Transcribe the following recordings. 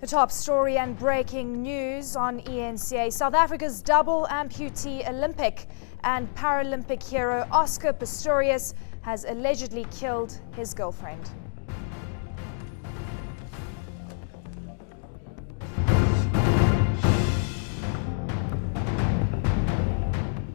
The top story and breaking news on eNCA. South Africa's double amputee Olympic and Paralympic hero Oscar Pistorius has allegedly killed his girlfriend.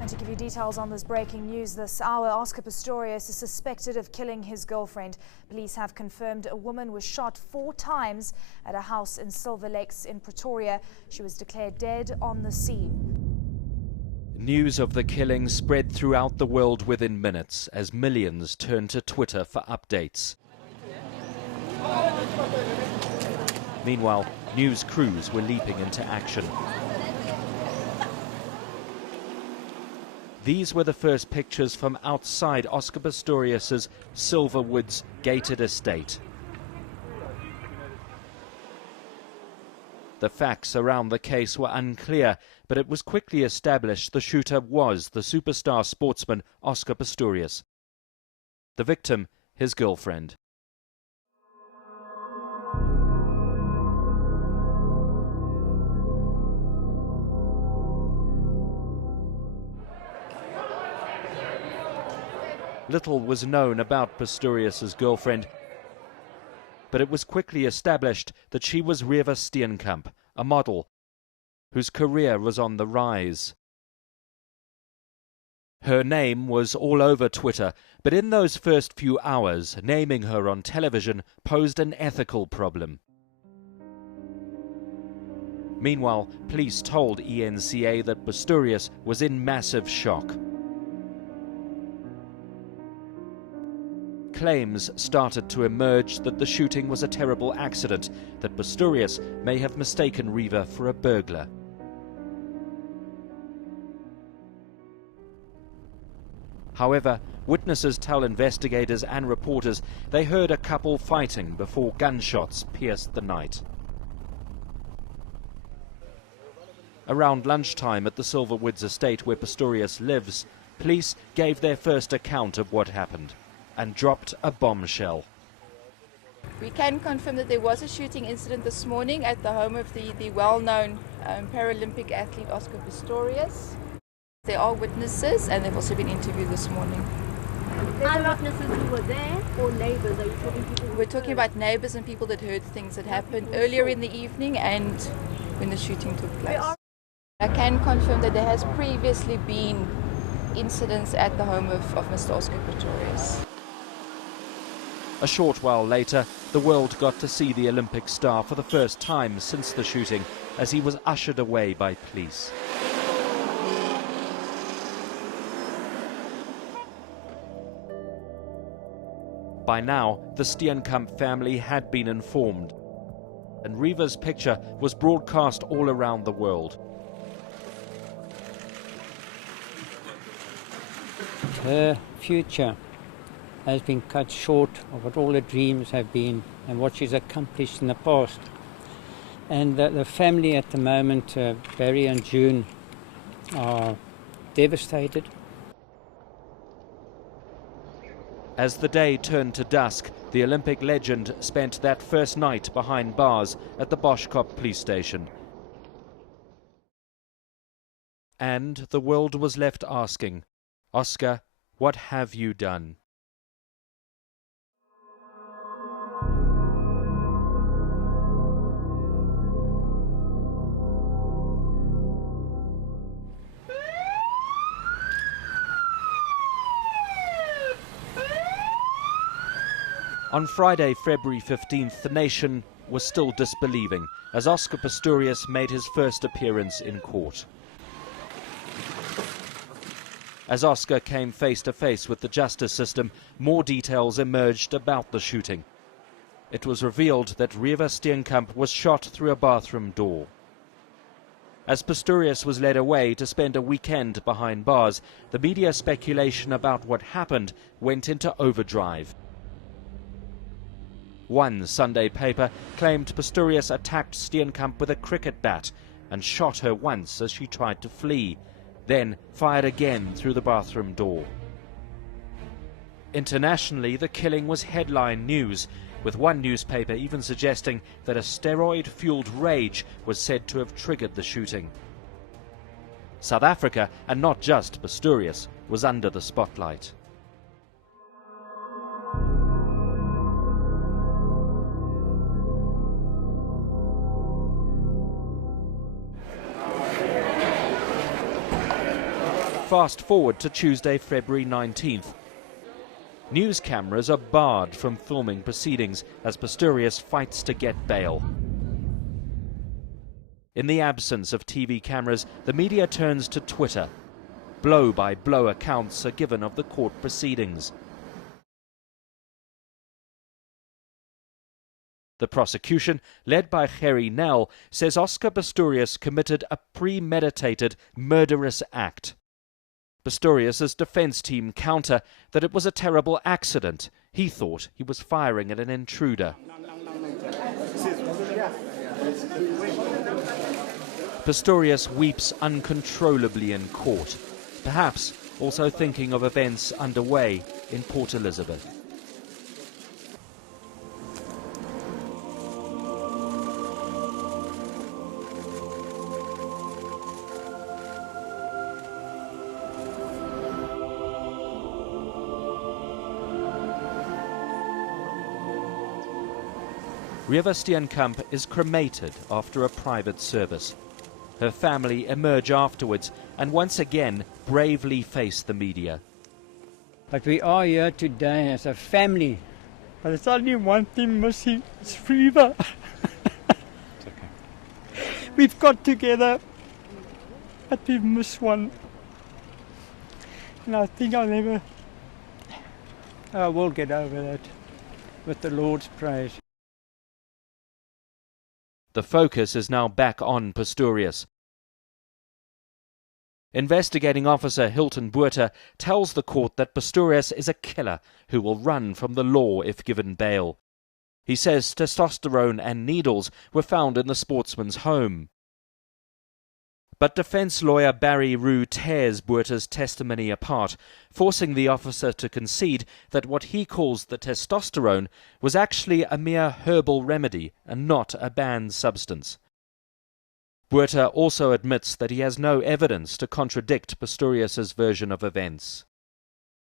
And to give you details on this breaking news this hour, Oscar Pistorius is suspected of killing his girlfriend. Police have confirmed a woman was shot 4 times at a house in Silver Lakes in Pretoria. She was declared dead on the scene. News of the killing spread throughout the world within minutes as millions turned to Twitter for updates. Meanwhile, news crews were leaping into action. These were the first pictures from outside Oscar Pistorius's Silverwoods gated estate. The facts around the case were unclear, but it was quickly established the shooter was the superstar sportsman Oscar Pistorius. The victim, his girlfriend. Little was known about Pistorius's girlfriend, but it was quickly established that she was Reeva Steenkamp, a model whose career was on the rise. Her name was all over Twitter, but in those first few hours, naming her on television posed an ethical problem. Meanwhile, police told eNCA that Pistorius was in massive shock. Claims started to emerge that the shooting was a terrible accident, that Pistorius may have mistaken Reeva for a burglar. However, witnesses tell investigators and reporters they heard a couple fighting before gunshots pierced the night. Around lunchtime at the Silverwoods estate where Pistorius lives, police gave their first account of what happened and dropped a bombshell. We can confirm that there was a shooting incident this morning at the home of the well-known Paralympic athlete Oscar Pistorius. There are witnesses and they've also been interviewed this morning. Are witnesses who were there or neighbours? Are you talking people? We're talking about neighbours and people that heard things that happened earlier in the evening and when the shooting took place. I can confirm that there has previously been incidents at the home of Mr. Oscar Pistorius. A short while later, the world got to see the Olympic star for the first time since the shooting as he was ushered away by police. By now, the Steenkamp family had been informed, and Reeva's picture was broadcast all around the world. Her future has been cut short of what all her dreams have been and what she's accomplished in the past. And the family at the moment, Barry and June, are devastated. As the day turned to dusk, the Olympic legend spent that first night behind bars at the Boschkop police station. And the world was left asking, Oscar, what have you done? On Friday, February 15th, the nation was still disbelieving as Oscar Pistorius made his first appearance in court. As Oscar came face to face with the justice system, more details emerged about the shooting. It was revealed that Reeva Steenkamp was shot through a bathroom door. As Pistorius was led away to spend a weekend behind bars, the media speculation about what happened went into overdrive. One Sunday paper claimed Pistorius attacked Steenkamp with a cricket bat and shot her once as she tried to flee, then fired again through the bathroom door. Internationally, the killing was headline news. with one newspaper even suggesting that a steroid-fueled rage was said to have triggered the shooting. South Africa, and not just Pistorius, was under the spotlight. Fast forward to Tuesday, February 19th. News cameras are barred from filming proceedings as Pistorius fights to get bail. In the absence of TV cameras, the media turns to Twitter. Blow-by-blow accounts are given of the court proceedings. The prosecution, led by Gerry Nel, says Oscar Pistorius committed a premeditated, murderous act. Pistorius' defense team counter that it was a terrible accident. He thought he was firing at an intruder. Pistorius weeps uncontrollably in court, perhaps also thinking of events underway in Port Elizabeth. Reeva Steenkamp is cremated after a private service. Her family emerge afterwards and once again bravely face the media. But we are here today as a family. But there's only one thing missing, it's Reeva. It's okay. We've got together, but we've missed one. And I think I will get over that with the Lord's praise. The focus is now back on Pistorius. Investigating officer Hilton Botha tells the court that Pistorius is a killer who will run from the law if given bail. He says testosterone and needles were found in the sportsman's home. But defense lawyer Barry Rue tears Botha's testimony apart, forcing the officer to concede that what he calls the testosterone was actually a mere herbal remedy and not a banned substance. Botha also admits that he has no evidence to contradict Pistorius' version of events.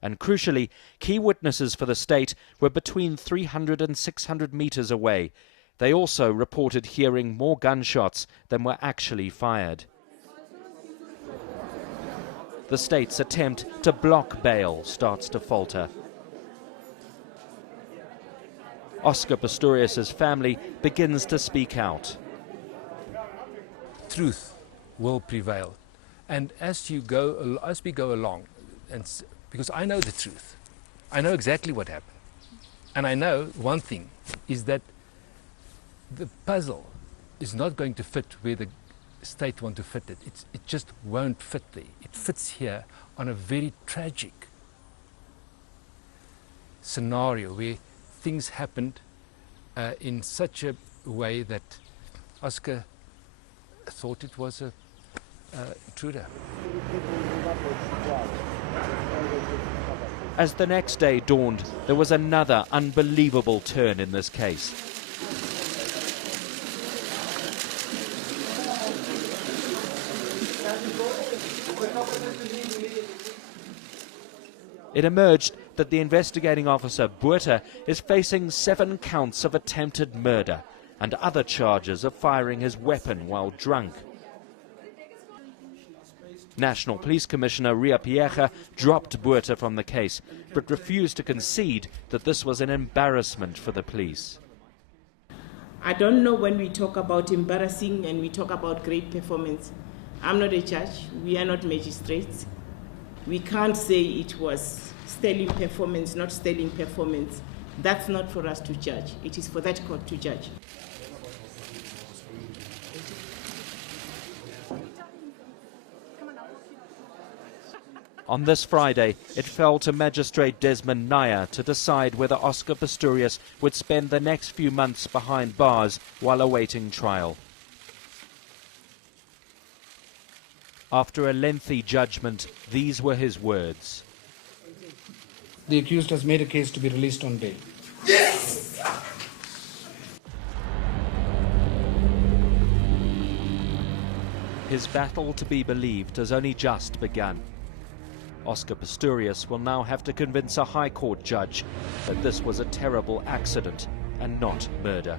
And crucially, key witnesses for the state were between 300 and 600 meters away. They also reported hearing more gunshots than were actually fired. The state's attempt to block bail starts to falter. Oscar Pistorius' family begins to speak out. Truth will prevail, and as we go along, because I know the truth, I know exactly what happened, and I know one thing is that the puzzle is not going to fit where the state want to fit it. It just won't fit there. It fits here on a very tragic scenario where things happened in such a way that Oscar thought it was a intruder. As the next day dawned, there was another unbelievable turn in this case. It emerged that the investigating officer, Botha, is facing 7 counts of attempted murder and other charges of firing his weapon while drunk. National Police Commissioner Ria Piecha dropped Botha from the case, but refused to concede that this was an embarrassment for the police. I don't know when we talk about embarrassing and we talk about great performance. I'm not a judge, we are not magistrates. We can't say it was sterling performance, not sterling performance. That's not for us to judge. It is for that court to judge. On this Friday, it fell to Magistrate Desmond Naya to decide whether Oscar Pistorius would spend the next few months behind bars while awaiting trial. After a lengthy judgment, these were his words. The accused has made a case to be released on bail. Yes! his battle to be believed has only just begun. Oscar Pistorius will now have to convince a High Court judge that this was a terrible accident and not murder.